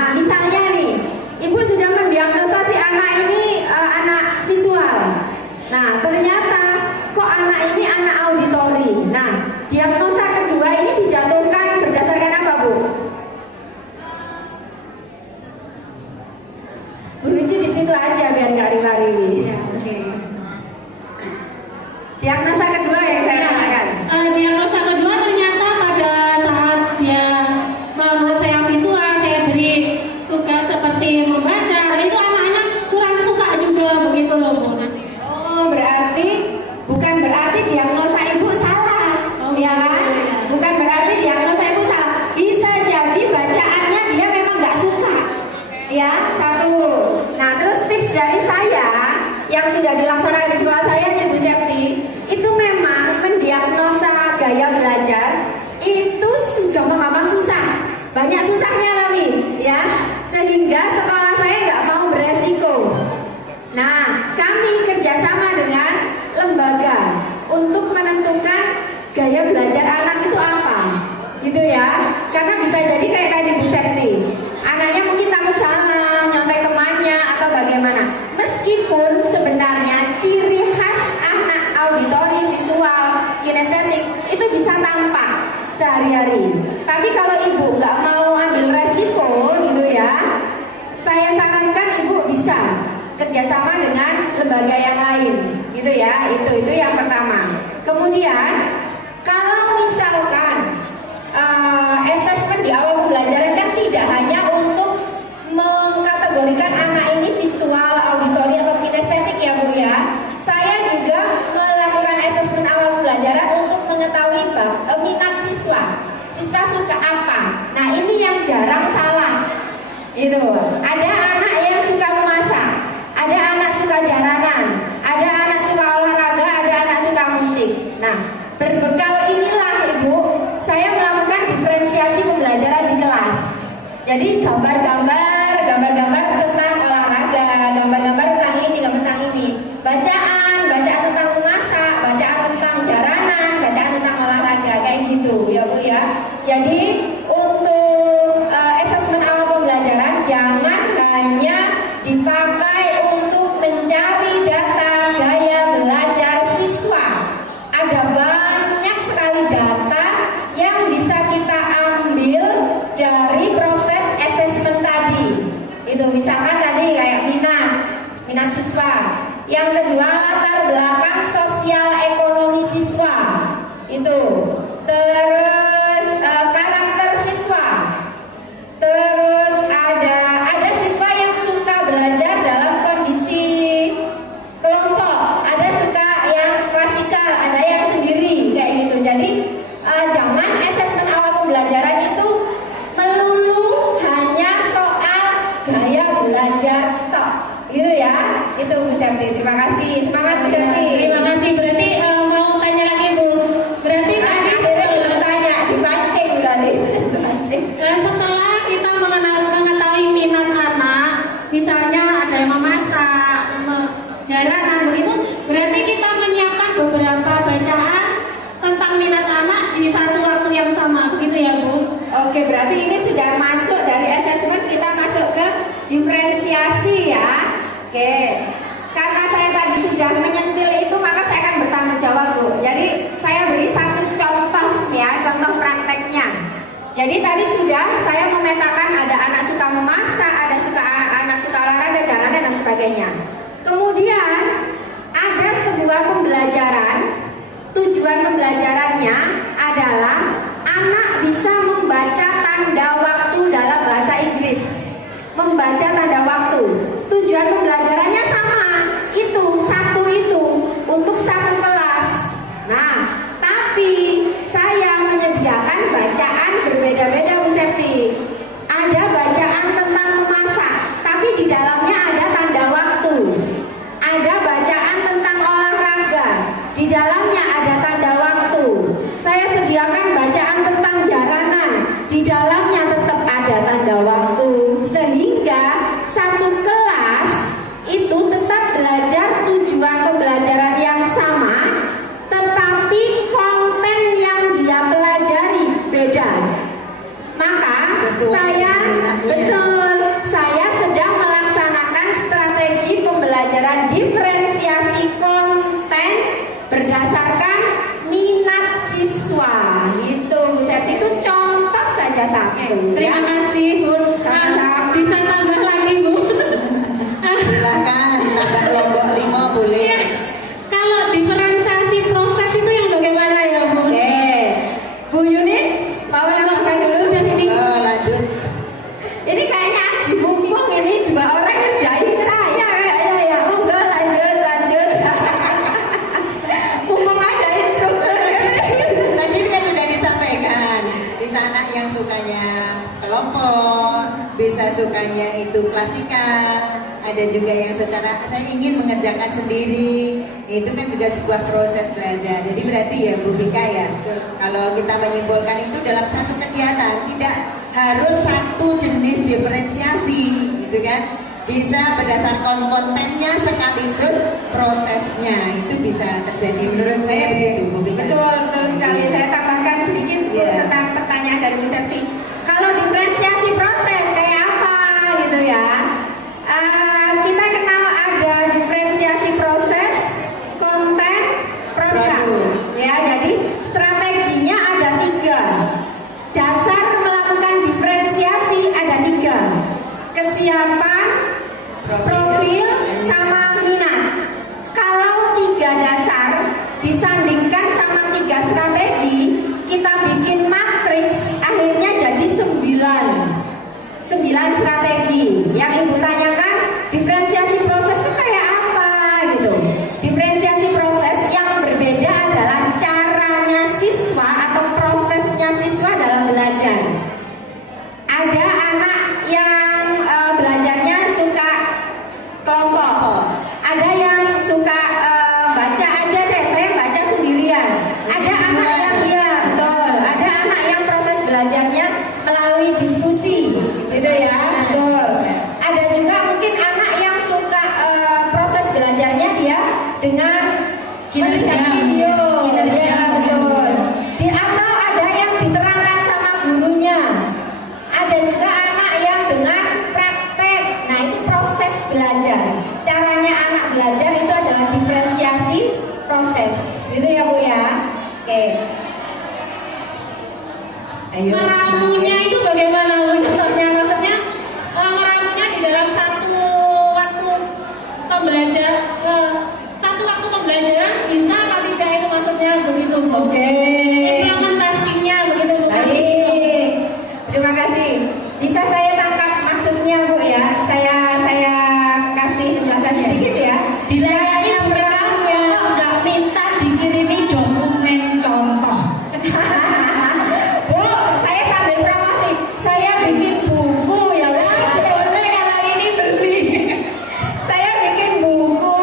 Nah, misalnya nih, ibu sudah mendiagnosa si anak ini anak visual. Nah, ternyata kok anak ini anak auditori. Nah, diagnosa kedua ini dijatuhkan berdasarkan apa, Bu? Bu Ruci di situ aja biar nggak riwari. Ya, oke. Diagnosa kedua yang saya katakan. Diagnosa kedua ternyata pada saat dia menurut saya visual, saya beri tugas seperti membaca, itu anak-anak kurang suka juga begitu loh, Bu. Oh, bukan berarti diagnosa ibu salah, ya kan? Bukan berarti diagnosa ibu salah. Bisa jadi bacaannya dia memang nggak suka, ya satu. Nah, terus tips dari saya yang sudah dilaksanakan di sekolah saya nih Bu Septi, itu memang mendiagnosa gaya belajar itu gampang-gampang susah, banyak susahnya tapi, ya, sehingga sekolah saya nggak mau beresiko. Nah, kami kerjasama dengan lembaga untuk menentukan gaya belajar anak itu apa, gitu ya. Karena bisa jadi kayak tadi Bu Septi, anaknya mungkin takut salah, nyontek temannya atau bagaimana. Meskipun sebenarnya ciri khas anak auditori, visual, kinestetik itu bisa tampak sehari-hari. Tapi kalau ibu nggak mau ambil resiko, gitu ya, saya sarankan ibu bisa kerjasama dengan lembaga yang lain, gitu ya. Itu yang pertama. Kemudian kalau misalkan assessment di awal pembelajaran kan tidak hanya untuk mengkategorikan anak ini visual, auditori atau kinestetik ya Bu ya. Saya juga melakukan assessment awal pembelajaran untuk mengetahui minat siswa. Siswa suka apa? Nah, ini yang jarang salah. Itu ada anak yang suka memasak, ada anak suka jaranan, ada anak suka olahraga, ada anak suka musik. Nah, berbekal inilah Ibu, saya melakukan diferensiasi pembelajaran di kelas. Jadi gambar-gambar tentang olahraga, gambar-gambar tentang ini, bacaan tentang memasak, bacaan tentang jaranan, bacaan tentang olahraga, kayak gitu ya Bu ya. Jadi untuk asesmen awal pembelajaran jangan hanya dipakai untuk mencari data gaya belajar siswa. Ada banyak sekali data yang bisa kita ambil dari proses asesmen tadi. Itu misalkan tadi kayak minat siswa. Yang kedua, latar belakang sosial ekonomi siswa. Itu. Terus karakter siswa. Terus ada siswa yang suka belajar dalam kondisi kelompok, ada suka yang klasikal, ada yang sendiri kayak gitu. Jadi jangan asesmen awal pembelajaran itu melulu hanya soal gaya belajar tok, gitu ya. Itu Bu Septi. Terima kasih. Semangat Bu Septi. Terima kasih. Berarti mau tanya lagi Bu. Berarti tadi akhirnya tanya dipancing berarti. Setelah kita mengetahui minat anak, misalnya ada yang memasak, jaranan begitu, berarti kita menyiapkan beberapa bacaan tentang minat anak di satu waktu yang sama, begitu ya Bu? Oke, berarti ini sudah masuk dari asesmen, kita masuk ke diferensiasi ya. Oke, karena saya tadi sudah menyentil itu, maka saya akan bertanggung jawab Bu. Jadi saya beri satu contoh ya, contoh prakteknya. Jadi tadi sudah saya memetakan ada anak suka memasak, ada anak suka olahraga, jaranan dan sebagainya. Kemudian ada sebuah pembelajaran, tujuan pembelajarannya adalah anak bisa membaca tanda waktu dalam bahasa Inggris. Membaca tanda waktu. Tujuan pembelajarannya sama, itu untuk satu kelas. Nah, tapi saya menyediakan bacaan berbeda-beda Bu Septi. Ada bacaan tentang memasak, tapi di dalamnya ada tanda waktu. Ada bacaan tentang olahraga, di dalamnya ada tanda waktu. Saya sediakan bacaan tentang jaranan, di dalamnya tetap ada tanda waktu. Sehingga satu kelas itu tetap belajar tujuan pembelajaran yang sama, tetapi konten yang dia pelajari beda. Maka sesuai saya minatnya. betul siswa. Gitu Bu Septi, itu contoh saja satu. Terima kasih Bu. Nah, bisa tambah lagi Bu. Silakan tambah kelompok 5 boleh. Iya. Kalau diferensiasi proses itu yang bagaimana ya Bu? Oke, Bu Yuni mau nambahkan dulu. Sudah ini. Oh, lanjut. Ini kayaknya aji mumpung ini 2 orang ngerjain saya. Ya, monggo lanjut. Mumpung ada instruktur. Tadi kan sudah disampaikan, bisa anak yang sukanya kelompok, bisa sukanya itu klasikal, ada juga yang secara saya ingin mengerjakan sendiri. Itu kan juga sebuah proses belajar. Jadi berarti ya Bu Vika ya, kalau kita menyimpulkan itu dalam satu kegiatan tidak harus satu jenis diferensiasi, gitu kan? Bisa berdasarkan kontennya sekaligus prosesnya, itu bisa terjadi. Menurut saya begitu, Bu Vika. Betul sekali. Saya tambahkan sedikit tentang pertanyaan dari Bu Septi. Kalau diferensiasi proses kayak apa gitu ya? Kita kenal ada diferensiasi proses, konten, produk. Ya, jadi strateginya ada 3. Dasar melakukan diferensiasi ada 3. Kesiapan, profil, sama minat. Kalau 3 dasar disandingkan sama 3 strategi, kita bikin matriks, akhirnya jadi 9 strategi. Yang Ibu tanyakan, diferensiasi proses itu kayak apa gitu. Diferensiasi proses yang berbeda adalah caranya siswa atau prosesnya siswa dalam belajar. Ada anak yang belajarnya suka kelompok, ada yang suka baca aja deh, saya baca sendirian. Ada anak yang betul, ada anak yang proses belajarnya melalui diskusi, gitu ya, betul. Ada juga mungkin anak yang suka proses belajarnya dia dengan melihat video, ya betul. Atau ada yang diterangkan sama gurunya. Ada juga anak yang dengan praktek. Nah, itu proses belajar. Caranya anak belajar itu adalah diferensiasi proses. Gitu ya Bu ya. Oke. Ayo. Meramunya itu bagaimana Bu? Contohnya maksudnya meramunya di dalam satu waktu pembelajaran bisa apa tidak, itu maksudnya begitu Bu? Oke. Implementasinya begitu Bu? Baik. Terima kasih. Bisa saya tangkap maksudnya Bu ya? Saya kasih penjelasan sedikit ya. Dilayani Bu Vika kok nggak minta dikirimi dokumen contoh. Bu, saya sambil promosi. Saya bikin buku ya Bu. Boleh kalau ini beli. Saya bikin buku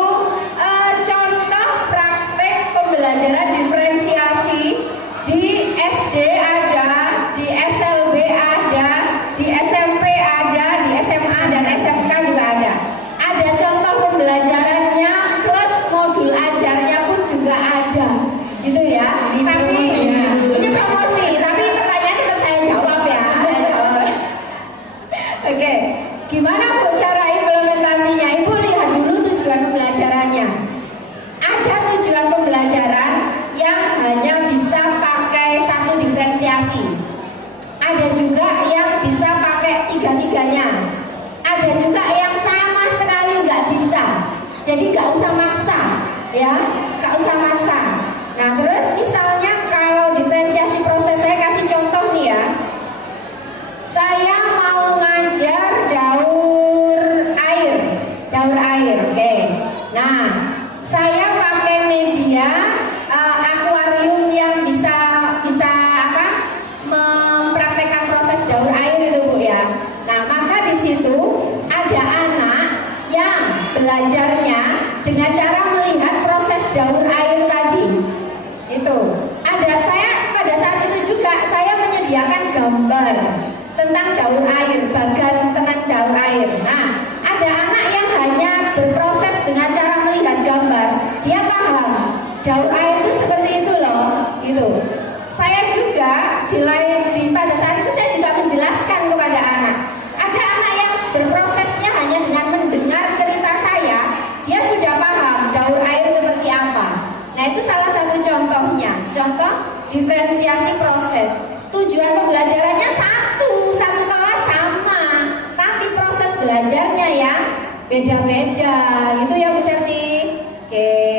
contoh praktek pembelajaran diferensiasi di SD ada, di SLB ada, di SMP ada, di SMA dan SMK juga ada. Ada contoh pembelajarannya plus modul ajarnya pun juga ada, gitu ya. Ini promosi ya. Ini promosi, tapi pertanyaan tetap saya jawab ya. Saya jawab. Oke, gimana Bu cara implementasinya? Ibu lihat dulu tujuan pembelajarannya. Ada tujuan pembelajaran yang hanya bisa pakai satu diferensiasi. Ada juga yang bisa pakai 3-3-nya. Ada juga yang sama sekali nggak bisa. Jadi nggak usah maksa, ya, nggak usah maksa. Nah terus misalnya kalau diferensiasi proses, saya kasih contoh nih ya. Saya mau ngajar daur air, oke. Nah, saya pakai media akuarium yang bisa mempraktekkan proses daur air itu Bu ya. Nah, maka di situ ada anak yang belajarnya dengan cara melihat proses daur air tadi. Itu. Pada saat itu juga saya menyediakan gambar tentang daur air, bagan tentang daur air. Nah, ada anak yang hanya berproses dengan cara melihat gambar, dia paham daur air itu seperti itu loh, gitu. Saya juga pada saat itu saya juga menjelaskan kepada anak. Ada anak yang berprosesnya hanya dengan mendengar cerita saya, dia sudah paham daur air seperti apa. Nah, itu salah satu contohnya. Contoh diferensiasi proses. Tujuan pembelajarannya satu kelas sama, tapi proses belajarnya yang beda-beda. Itu ya Bu Septi. Oke.